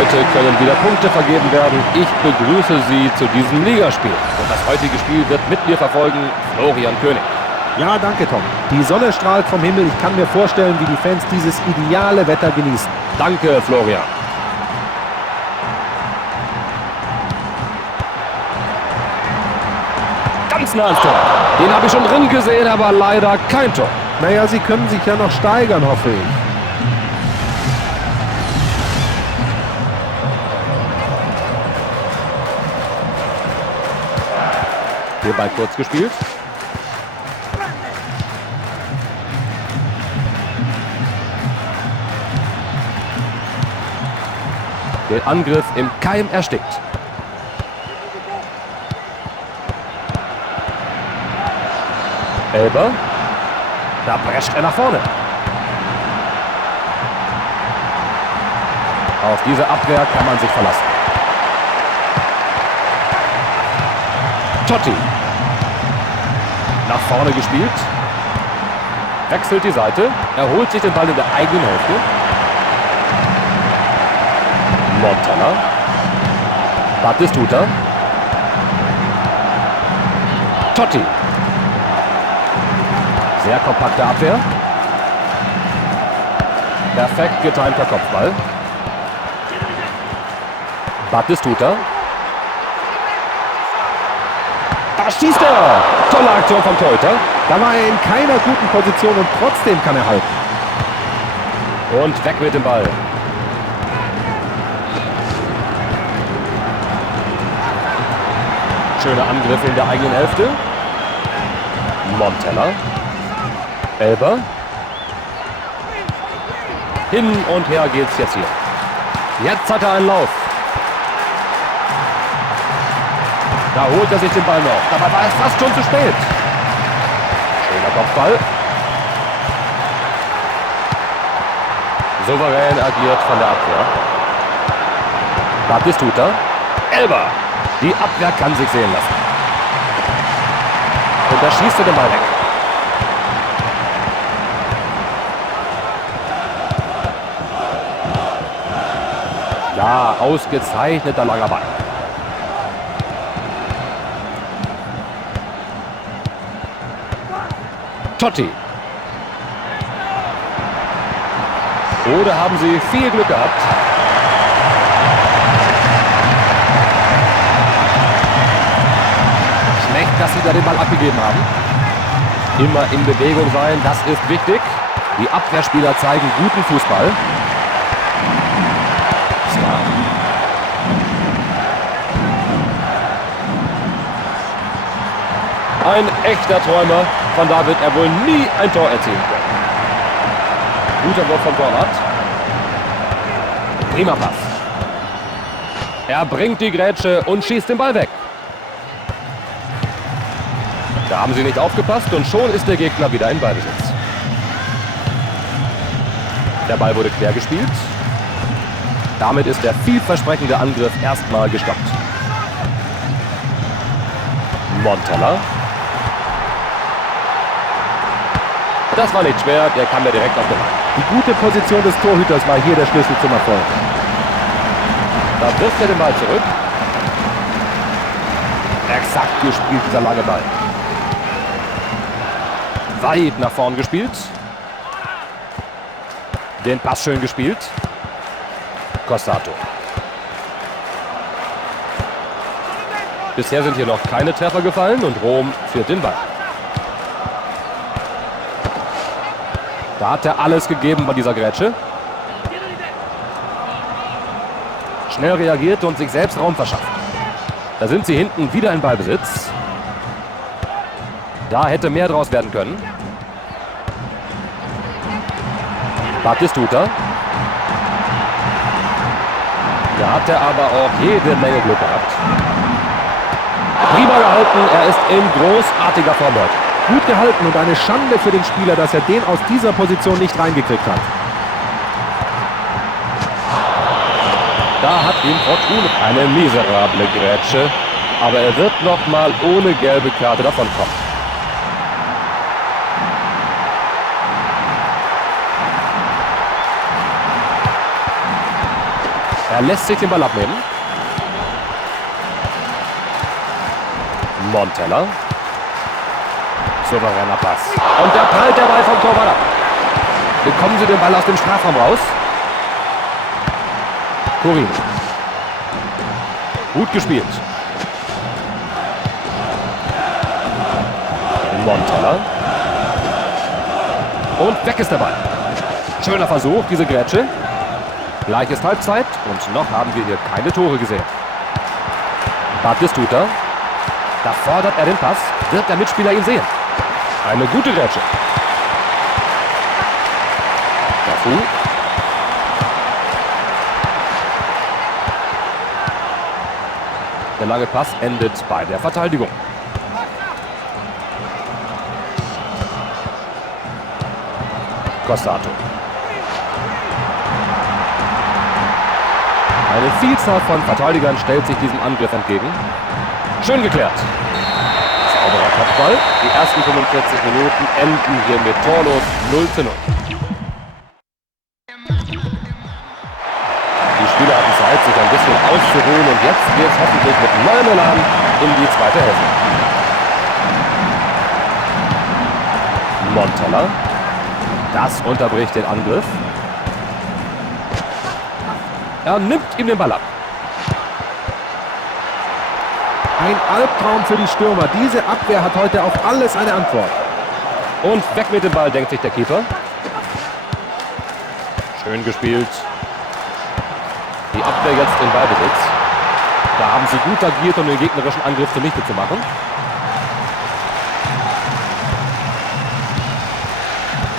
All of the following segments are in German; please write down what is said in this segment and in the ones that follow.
Heute können wieder Punkte vergeben werden. Ich begrüße Sie zu diesem Ligaspiel. Und das heutige Spiel wird mit mir verfolgen Florian König. Ja, danke Tom. Die Sonne strahlt vom Himmel. Ich kann mir vorstellen, wie die Fans dieses ideale Wetter genießen. Danke, Florian. Ganz nah ans Tor. Den habe ich schon drin gesehen, aber leider kein Tor. Naja, sie können sich ja noch steigern, hoffe ich. Den Ball kurz gespielt. Den Angriff im Keim erstickt. Elber. Da prescht er nach vorne. Auf diese Abwehr kann man sich verlassen. Totti. Nach vorne gespielt. Wechselt die Seite. Erholt sich den Ball in der eigenen Hälfte. Montana. Battistuta. Totti. Sehr kompakte Abwehr. Perfekt getimter Kopfball. Battistuta. Da schießt er! Tolle Aktion vom Torhüter. Da war er in keiner guten Position und trotzdem kann er halten. Und weg mit dem Ball. Schöner Angriff in der eigenen Hälfte. Montella. Elber. Hin und her geht's jetzt hier. Jetzt hat er einen Lauf. Da holt er sich den Ball noch. Dabei war es fast schon zu spät. Schöner Kopfball. Souverän agiert von der Abwehr. Battistuta. Elber. Die Abwehr kann sich sehen lassen. Und da schießt er den Ball weg. Ja, ausgezeichneter langer Ball. Totti. Oder haben sie viel Glück gehabt? Schlecht, dass sie da den Ball abgegeben haben. Immer in Bewegung sein, das ist wichtig. Die Abwehrspieler zeigen guten Fußball. Ein echter Träumer. Von da wird er wohl nie ein Tor erzielen können. Guter Wurf vom Torwart. Prima Pass. Er bringt die Grätsche und schießt den Ball weg. Da haben sie nicht aufgepasst und schon ist der Gegner wieder in Ballbesitz. Der Ball wurde quer gespielt. Damit ist der vielversprechende Angriff erstmal gestoppt. Montella. Das war nicht schwer, der kam ja direkt auf den Mann. Die gute Position des Torhüters war hier der Schlüssel zum Erfolg. Da wirft er den Ball zurück. Exakt gespielt, dieser lange Ball. Weit nach vorn gespielt. Den Pass schön gespielt. Costato. Bisher sind hier noch keine Treffer gefallen und Rom führt den Ball. Da hat er alles gegeben bei dieser Grätsche. Schnell reagiert und sich selbst Raum verschafft. Da sind sie hinten wieder in Ballbesitz. Da hätte mehr draus werden können. Battistuta. Da hat er aber auch jede Menge Glück gehabt. Prima gehalten, er ist in großartiger Form heute. Gut gehalten und eine Schande für den Spieler, dass er den aus dieser Position nicht reingekriegt hat. Da hat ihm Fortuna eine miserable Grätsche, aber er wird noch mal ohne gelbe Karte davonkommen. Er lässt sich den Ball abnehmen. Montella. Souveräner Pass. Und da prallt der Ball vom Torwart ab. Bekommen sie den Ball aus dem Strafraum raus. Kurin. Gut gespielt. Montella. Und weg ist der Ball. Schöner Versuch, diese Grätsche. Gleich ist Halbzeit und noch haben wir hier keine Tore gesehen. Batistuta. Da fordert er den Pass. Wird der Mitspieler ihn sehen? Eine gute Grätsche. Dazu. Der lange Pass endet bei der Verteidigung. Costato. Eine Vielzahl von Verteidigern stellt sich diesem Angriff entgegen. Schön geklärt. Sauberer Kopfball. Die ersten 45 Minuten enden hier mit torlos 0:0. Die Spieler hatten Zeit, sich ein bisschen auszuruhen und jetzt geht es hoffentlich mit neuem Elan in die zweite Hälfte. Montella. Das unterbricht den Angriff. Er nimmt ihm den Ball ab. Ein Albtraum für die Stürmer. Diese Abwehr hat heute auf alles eine Antwort. Und weg mit dem Ball, denkt sich der Keeper. Schön gespielt. Die Abwehr jetzt im Ballbesitz. Da haben sie gut agiert, um den gegnerischen Angriff zunichte zu machen.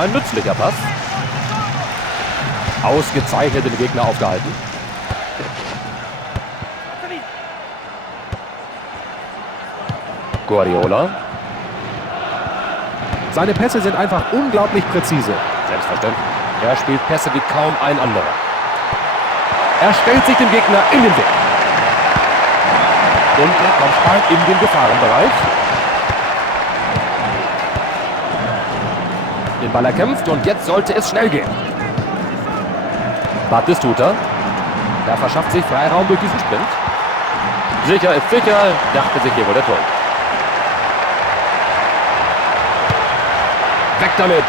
Ein nützlicher Pass. Ausgezeichnet den Gegner aufgehalten. Guardiola. Seine Pässe sind einfach unglaublich präzise. Selbstverständlich. Er spielt Pässe wie kaum ein anderer. Er stellt sich dem Gegner in den Weg. Und der Kopfball in den Gefahrenbereich. Den Ball erkämpft und jetzt sollte es schnell gehen. Batistuta. Er verschafft sich Freiraum durch diesen Sprint. Sicher ist sicher, dachte sich hier wohl der Tor. Weg damit!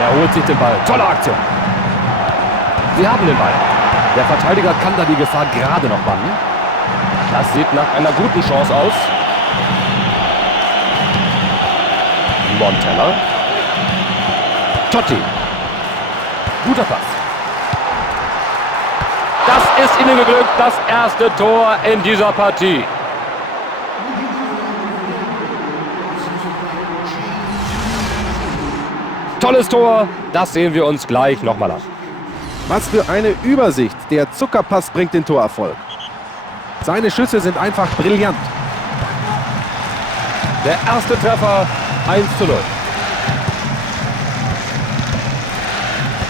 Er holt sich den Ball. Tolle Aktion! Sie haben den Ball. Der Verteidiger kann da die Gefahr gerade noch bannen. Das sieht nach einer guten Chance aus. Montella. Totti. Guter Pass. Das ist ihnen geglückt, das erste Tor in dieser Partie. Tolles Tor, das sehen wir uns gleich nochmal an. Was für eine Übersicht. Der Zuckerpass bringt den Torerfolg. Seine Schüsse sind einfach brillant. Der erste Treffer, 1:0.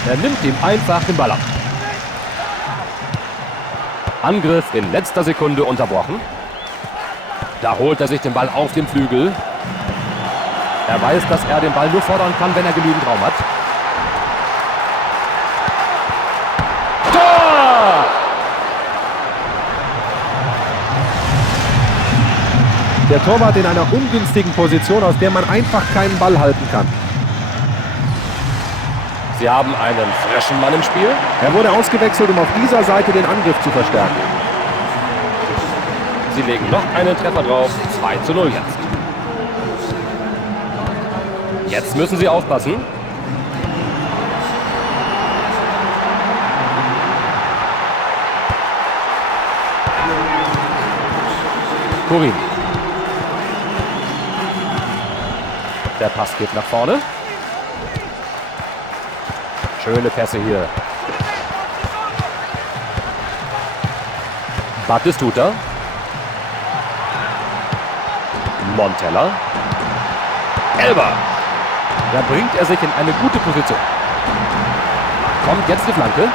Er nimmt ihm einfach den Ball ab. Angriff in letzter Sekunde unterbrochen. Da holt er sich den Ball auf den Flügel. Er weiß, dass er den Ball nur fordern kann, wenn er genügend Raum hat. Tor! Der Torwart in einer ungünstigen Position, aus der man einfach keinen Ball halten kann. Sie haben einen frischen Mann im Spiel. Er wurde ausgewechselt, um auf dieser Seite den Angriff zu verstärken. Sie legen noch einen Treffer drauf. 2:0 jetzt. Jetzt müssen sie aufpassen. Kurin. Der Pass geht nach vorne. Schöne Pässe hier. Batistuta. Montella. Elber. Da bringt er sich in eine gute Position. Kommt jetzt die Flanke.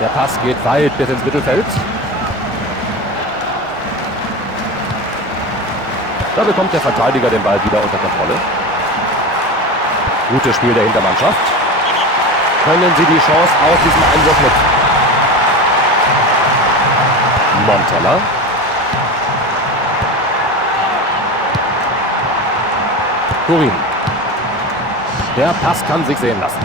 Der Pass geht weit bis ins Mittelfeld. Da bekommt der Verteidiger den Ball wieder unter Kontrolle. Gutes Spiel der Hintermannschaft. Können sie die Chance aus diesem Einwurf nutzen? Montella. Turin. Der Pass kann sich sehen lassen.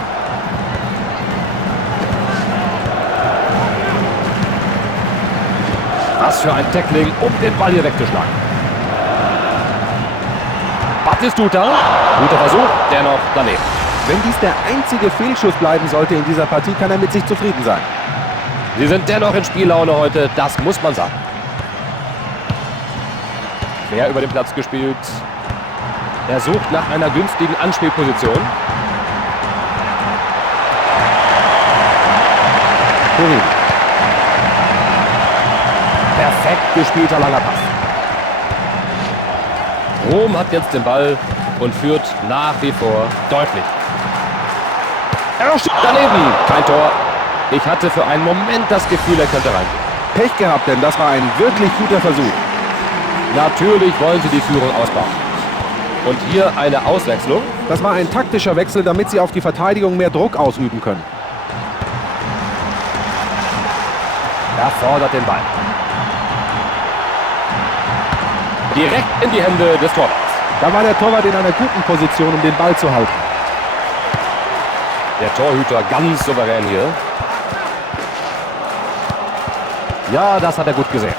Was für ein Tackling, um den Ball hier wegzuschlagen. Batistuta. Guter Versuch, dennoch daneben. Wenn dies der einzige Fehlschuss bleiben sollte in dieser Partie, kann er mit sich zufrieden sein. Sie sind dennoch in Spiellaune heute, das muss man sagen. Quer über den Platz gespielt. Er sucht nach einer günstigen Anspielposition. Turin. Perfekt gespielter langer Pass. Rom hat jetzt den Ball und führt nach wie vor deutlich. Er schießt daneben. Kein Tor. Ich hatte für einen Moment das Gefühl, er könnte reingehen. Pech gehabt, denn das war ein wirklich guter Versuch. Natürlich wollen sie die Führung ausbauen. Und hier eine Auswechslung. Das war ein taktischer Wechsel, damit sie auf die Verteidigung mehr Druck ausüben können. Er fordert den Ball. Direkt in die Hände des Torwarts. Da war der Torwart in einer guten Position, um den Ball zu halten. Der Torhüter ganz souverän hier. Ja, das hat er gut gesehen.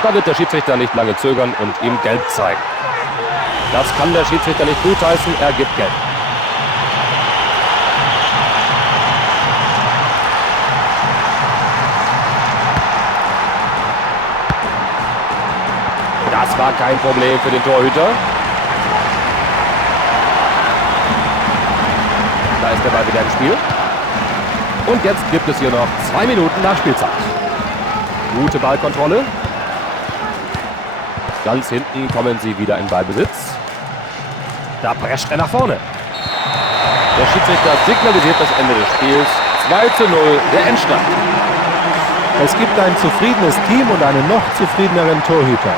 Da wird der Schiedsrichter nicht lange zögern und ihm Gelb zeigen. Das kann der Schiedsrichter nicht gutheißen, er gibt Gelb. Das war kein Problem für den Torhüter. Da ist der Ball wieder im Spiel. Und jetzt gibt es hier noch 2 Minuten Nachspielzeit. Gute Ballkontrolle. Ganz hinten kommen sie wieder in Ballbesitz. Da prescht er nach vorne. Der Schiedsrichter signalisiert das Ende des Spiels. 2:0 der Endstand. Es gibt ein zufriedenes Team und einen noch zufriedeneren Torhüter.